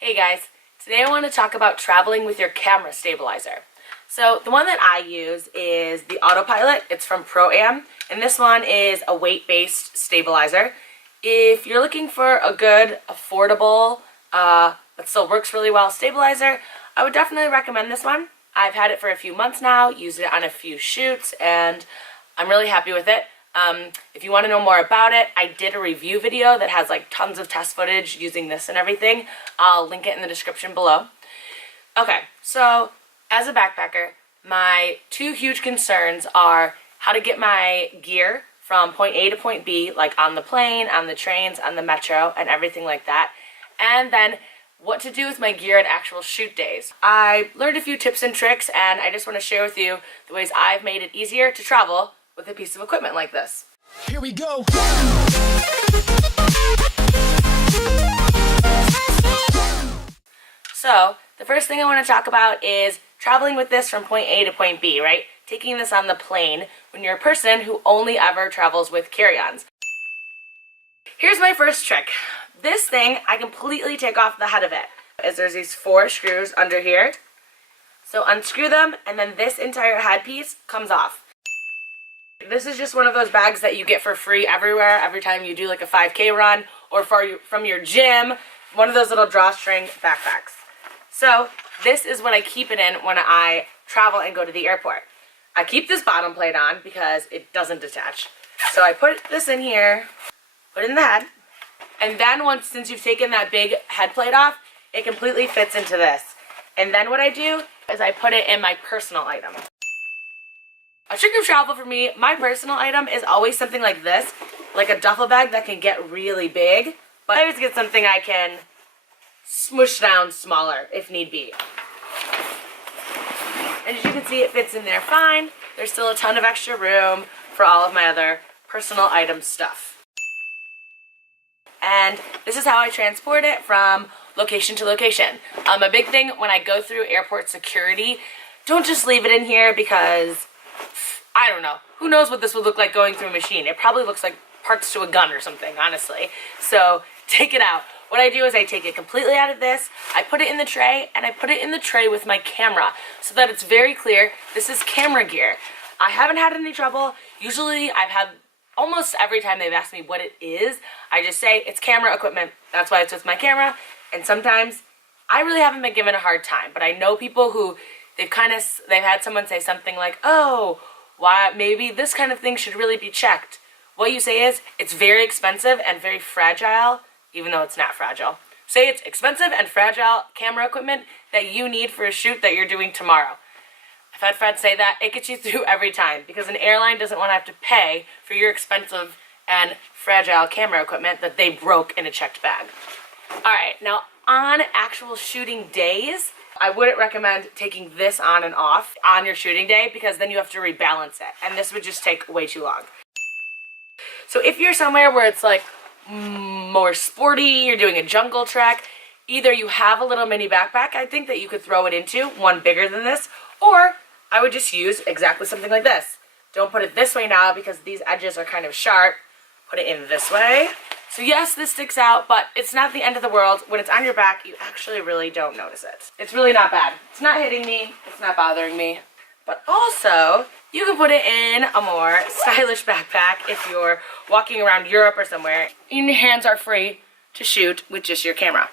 Hey guys, today I want to talk about traveling with your camera stabilizer. So the one that I use is the Autopilot. It's from ProAm, and this one is a weight-based stabilizer. If you're looking for a good, affordable, but still works really well stabilizer, I would definitely recommend this one. I've had it for a few months now, used it on a few shoots, and I'm really happy with it. If you want to know more about it, I did a review video that has like tons of test footage using this and everything. I'll link it in the description below. Okay, so as a backpacker, my two huge concerns are how to get my gear from point A to point B, like on the plane, on the trains, on the metro, and everything like that. And then what to do with my gear at actual shoot days. I learned a few tips and tricks, and I just want to share with you the ways I've made it easier to travel with a piece of equipment like this. Here we go. So, the first thing I want to talk about is traveling with this from point A to point B, right? Taking this on the plane when you're a person who only ever travels with carry-ons. Here's my first trick. This thing, I completely take off the head of it. There's these 4 screws under here. So unscrew them, and then this entire headpiece comes off. This is just one of those bags that you get for free everywhere, every time you do like a 5K run, or from your gym, one of those little drawstring backpacks. So this is what I keep it in when I travel and go to the airport. I keep this bottom plate on because it doesn't detach. So I put this in here, put it in the head, and then since you've taken that big head plate off, it completely fits into this. And then what I do is I put it in my personal item. A trick of travel for me, my personal item is always something like this, like a duffel bag that can get really big, but I always get something I can smush down smaller if need be. And as you can see, it fits in there fine. There's still a ton of extra room for all of my other personal item stuff. And this is how I transport it from location to location. A big thing when I go through airport security, don't just leave it in here because I don't know. Who knows what this would look like going through a machine? It probably looks like parts to a gun or something, honestly. So take it out. What I do is I take it completely out of this, I put it in the tray, and I put it in the tray with my camera so that it's very clear this is camera gear. I haven't had any trouble. Usually I've had almost every time they've asked me what it is, I just say it's camera equipment. That's why it's with my camera. And sometimes I really haven't been given a hard time, but I know people who they've had someone say something like, oh, why maybe this kind of thing should really be checked. What you say is, it's very expensive and very fragile, even though it's not fragile. Say it's expensive and fragile camera equipment that you need for a shoot that you're doing tomorrow. I've had friends say that. It gets you through every time because an airline doesn't want to have to pay for your expensive and fragile camera equipment that they broke in a checked bag. Alright, now on actual shooting days, I wouldn't recommend taking this on and off on your shooting day because then you have to rebalance it, and this would just take way too long. So if you're somewhere where it's like more sporty, you're doing a jungle trek, either you have a little mini backpack, I think that you could throw it into, one bigger than this, or I would just use exactly something like this. Don't put it this way now because these edges are kind of sharp. Put it in this way. So yes, this sticks out, but it's not the end of the world. When it's on your back, you actually really don't notice it. It's really not bad. It's not hitting me. It's not bothering me. But also, you can put it in a more stylish backpack if you're walking around Europe or somewhere and your hands are free to shoot with just your camera.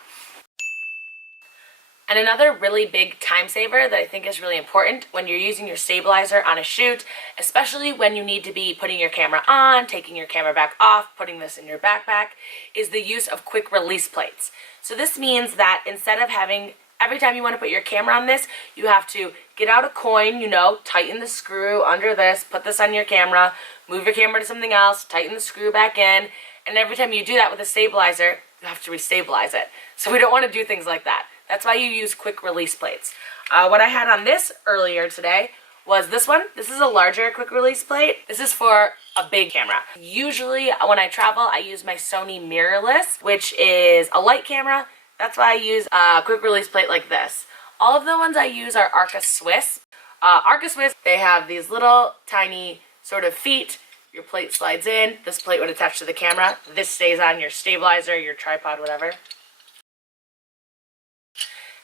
And another really big time saver that I think is really important when you're using your stabilizer on a shoot, especially when you need to be putting your camera on, taking your camera back off, putting this in your backpack, is the use of quick release plates. So this means that instead of having, every time you want to put your camera on this, you have to get out a coin, tighten the screw under this, put this on your camera, move your camera to something else, tighten the screw back in, and every time you do that with a stabilizer, you have to restabilize it. So we don't want to do things like that. That's why you use quick release plates. What I had on this earlier today was this one. This is a larger quick release plate. This is for a big camera. Usually when I travel, I use my Sony mirrorless, which is a light camera. That's why I use a quick release plate like this. All of the ones I use are Arca Swiss. Arca Swiss, they have these little tiny sort of feet. Your plate slides in. This plate would attach to the camera. This stays on your stabilizer, your tripod, whatever.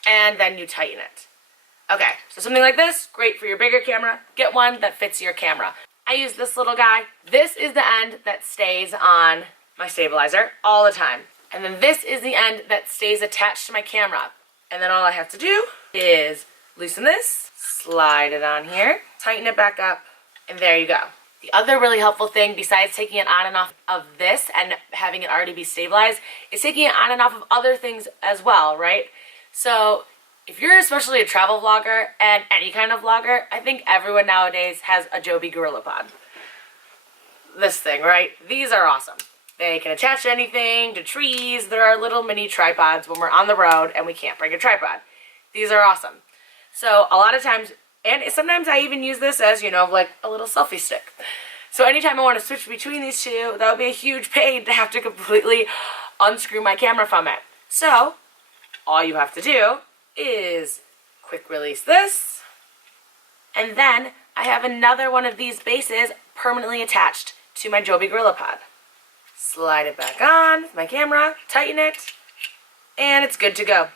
and then you tighten it. Okay, so something like this, great for your bigger camera. Get one that fits your camera. I use this little guy. This is the end that stays on my stabilizer all the time. And then this is the end that stays attached to my camera. And then all I have to do is loosen this, slide it on here, tighten it back up, and there you go. The other really helpful thing, besides taking it on and off of this and having it already be stabilized, is taking it on and off of other things as well, right? So if you're especially a travel vlogger and any kind of vlogger, I think everyone nowadays has a Joby Gorillapod. This thing, right? These are awesome. They can attach to anything, to trees. There are little mini tripods when we're on the road and we can't bring a tripod. These are awesome. So a lot of times, and sometimes I even use this as, you know, like a little selfie stick. So anytime I want to switch between these two, that would be a huge pain to have to completely unscrew my camera from it. So all you have to do is quick release this, and then I have another one of these bases permanently attached to my Joby Gorillapod. Slide it back on my camera, tighten it, and it's good to go.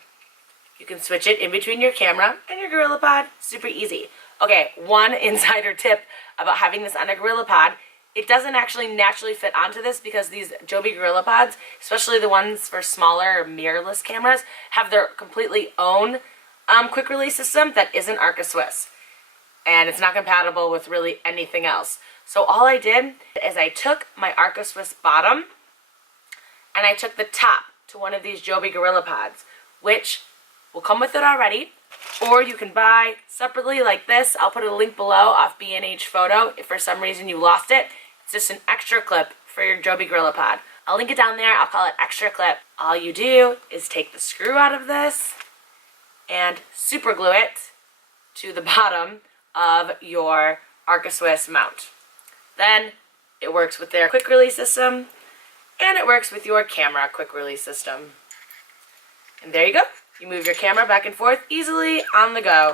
You can switch it in between your camera and your Gorillapod, super easy. Okay, one insider tip about having this on a Gorillapod, it doesn't actually naturally fit onto this because these Joby Gorillapods, especially the ones for smaller mirrorless cameras, have their completely own quick release system that isn't Arca Swiss. And it's not compatible with really anything else. So all I did is I took my Arca Swiss bottom and I took the top to one of these Joby Gorillapods, which will come with it already, or you can buy separately like this. I'll put a link below off B&H Photo if for some reason you lost it. It's just an extra clip for your Joby Gorillapod. I'll link it down there. I'll call it extra clip. All you do is take the screw out of this and super glue it to the bottom of your Arca Swiss mount. Then it works with their quick release system and it works with your camera quick release system. And there you go. You move your camera back and forth easily on the go.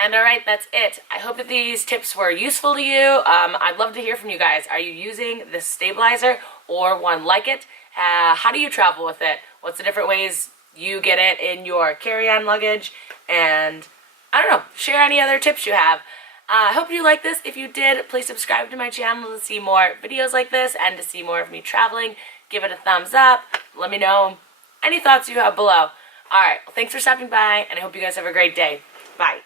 And alright, that's it. I hope that these tips were useful to you. I'd love to hear from you guys. Are you using this stabilizer or one like it? How do you travel with it? What's the different ways you get it in your carry-on luggage? And I don't know, share any other tips you have. I hope you like this. If you did, please subscribe to my channel to see more videos like this and to see more of me traveling. Give it a thumbs up. Let me know any thoughts you have below. Alright, well, thanks for stopping by, and I hope you guys have a great day. Bye.